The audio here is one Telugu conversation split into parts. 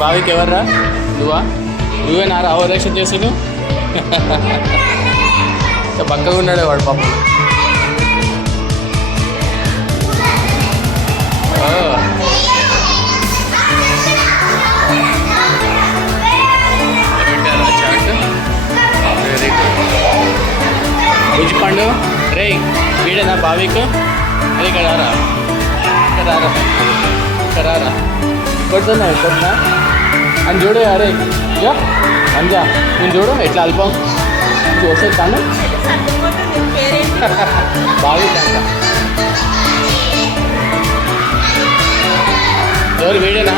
బావికి ఎవర్రా? నువ్వే నా ఓవరాక్షన్ చేసాడు. పక్కగా ఉన్నాడే వాడు పాపం. వెరీ గుడ్ పండు. రే వీడేనా బావికు? అరే ఇక్కడ రారా, ఇక్కడ రారా. కొడుతున్నా అని చూడు. అరే ఇయో అంజా నేను చూడు ఎట్లా అల్పం చూసేస్తాను. బావి అంట. ఎవరు వీడేనా?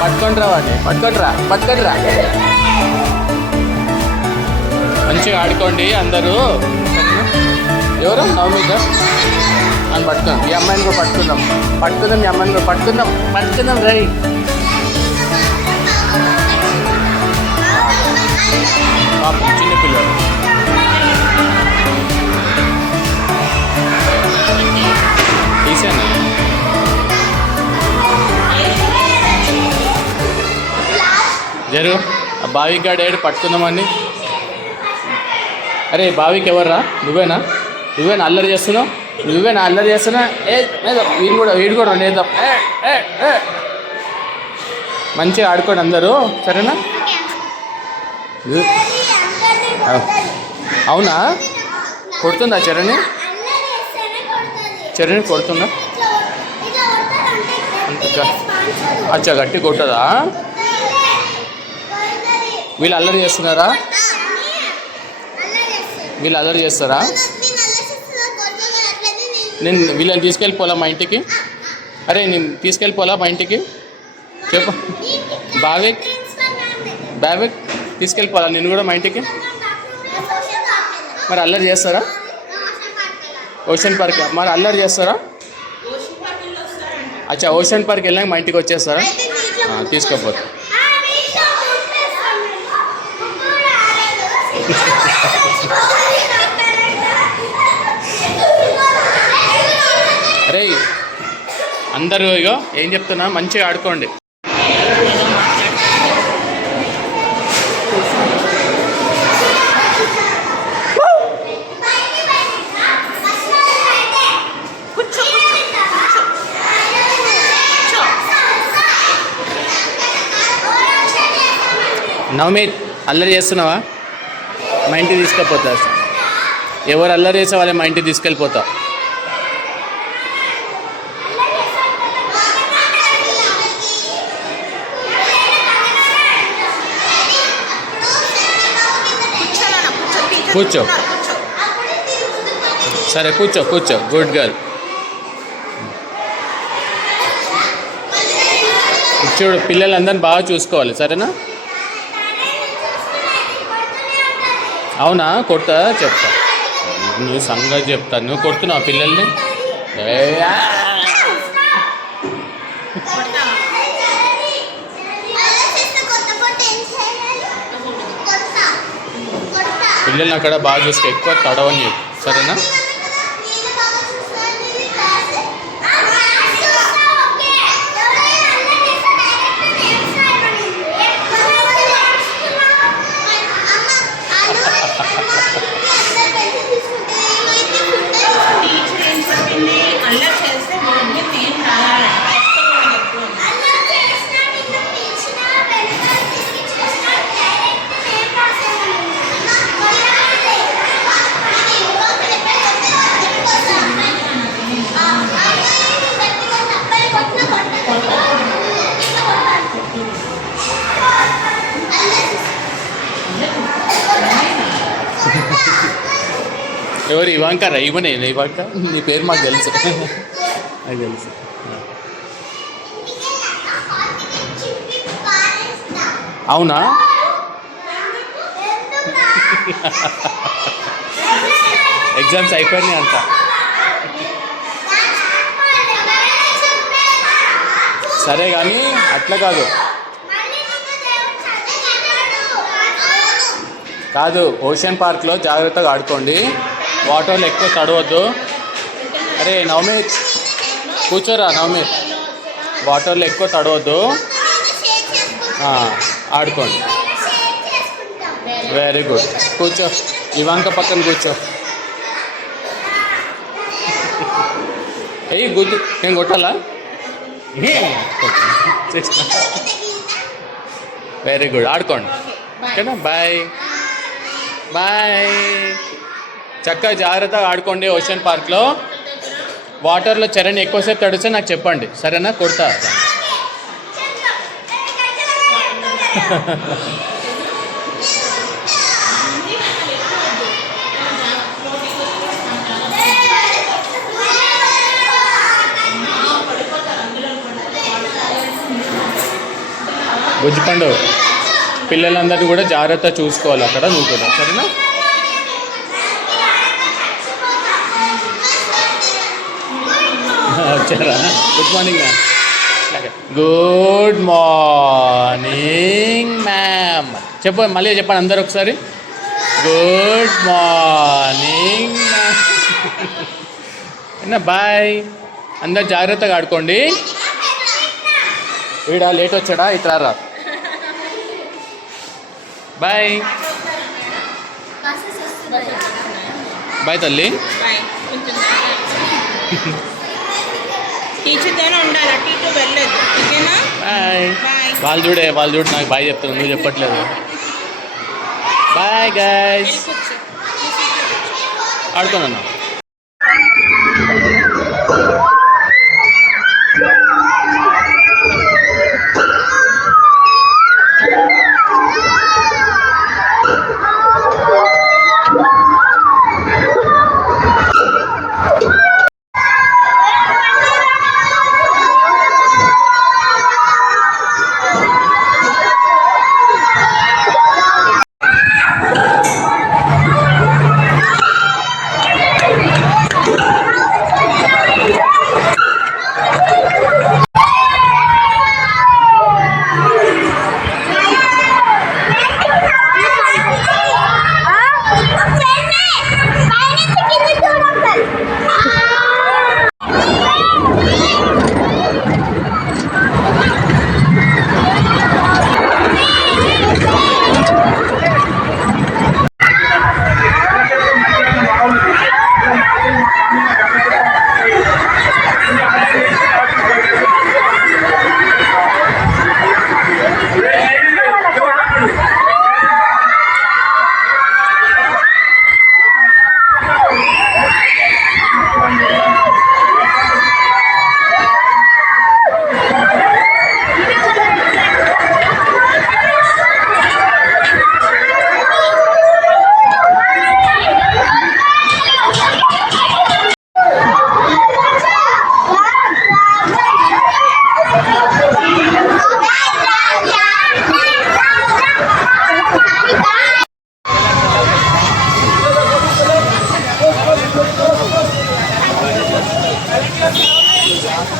పట్టుకుంటారా వాడిని, పట్టుకుంటారా. మంచిగా ఆడుకోండి అందరూ. ఎవరు నవమిక అని పట్టుకుందాం. ఈ అమ్మాయిని కూడా పట్టుకుందాం. ఈ అమ్మాయిని కూడా పట్టుకుందాం. రెడీ. చిన్న పిల్లలు తీసాను. జరుగు. ఆ బావికి గాడు ఏడు పట్టుకుందామని. అరే బావికి ఎవర్రా? నువ్వేనా అల్లరి చేస్తున్నావు? వీడు కూడా లేద్దాం. మంచిగా ఆడుకోండి అందరూ, సరేనా? అవునా? కొడుతుందా చరణి కొడుతుందా? అచ్చా గట్టి కొట్టదా? వీళ్ళు అల్లరి చేస్తారా? నేను వీళ్ళని తీసుకెళ్ళిపోలా మా ఇంటికి. అరే నేను తీసుకెళ్ళిపోలా మా ఇంటికి. చెప్పు. బావిక్ తీసుకెళ్ళిపోవాలా నేను కూడా మా ఇంటికి? మరి అల్లరి చేస్తారా? ఓషన్ పార్క్ మరి అల్లరి చేస్తారా? అచ్చా ఓషన్ పార్క్ వెళ్ళాక మా ఇంటికి వచ్చేస్తారా? తీసుకోపోతే అరే అందరూ ఇగో ఏం చెప్తున్నా, మంచిగా ఆడుకోండి. నవమీత్ అల్లరి చేస్తున్నావా? మా ఇంటికి తీసుకెళ్ళిపోతా. ఎవరు అల్లరి చేసే వాళ్ళే మా ఇంటికి తీసుకెళ్ళిపోతా. కూర్చో. సరే కూర్చో. Good girl. చూడు పిల్లలందరినీ బాగా చూసుకోవాలి, సరేనా? అవునా? కొడతా చెప్తా. నువ్వు సంగతి చెప్తా. నువ్వు కొడుతున్నావు పిల్లల్ని? పిల్లల్ని అక్కడ బాగా చూసుకో, ఎక్కువ తడవని చెప్పు, సరేనా? ఎవరు ఇవాంక? రైవనే ఇవాంక. నీ పేరు మాకు తెలుసు, నాకు తెలుసు. అవునా? ఎగ్జామ్స్ అయిపోయినాయి అంట. సరే కానీ అట్లా కాదు ఓషన్ పార్క్లో జాగ్రత్తగా ఆడుకోండి, వాటర్లో ఎక్కువ తడవద్దు. అరే నవమీత్ కూర్చోరా. నవమీత్ వాటర్లో ఎక్కువ తడవద్దు. ఆడుకోండి. Very good. కూర్చో, ఇవాంక పక్కన కూర్చో. ఏయ్ గుద్దు, నేను కొట్టాలా? వెరీ గుడ్, ఆడుకోండి. ఓకేనా, బాయ్ బాయ్. చక్కగా జాగ్రత్తగా ఆడుకోండి. ఓషన్ పార్క్లో వాటర్లో చరణ్ ఎక్కువసేపు తడిస్తే నాకు చెప్పండి, సరేనా? కొడతా. బుజ్జిపండు, పిల్లలందరినీ కూడా జాగ్రత్త చూసుకోవాలి అక్కడ, నువ్వు కూడా, సరేనా? వచ్చారా? Good morning ma'am. Good morning ma'am. చెప్పు, మళ్ళీ చెప్పండి అందరు ఒకసారి. Good morning ma'am. బాయ్. అందరు జాగ్రత్తగా ఆడుకోండి. వీడా లేట్ వచ్చాడా? ఇట్లా రా. బాయ్ బాయ్ తల్లి. బాయ్. వాళ్ళు చూడు నాకు బాయ్ చెప్తాను, నువ్వు చెప్పట్లేదు. Bye guys. ఆడుకోనన్నా.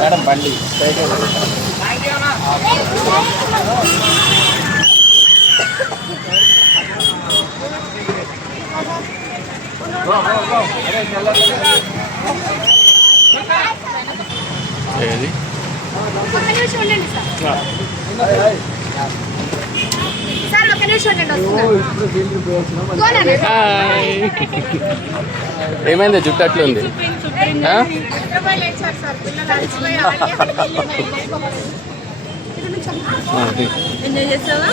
మేడం బండి స్ట్రైట్ ఏది ఏమైంది? జుట్టు అట్లా ఉంది. ఎంజాయ్ చేస్తావా?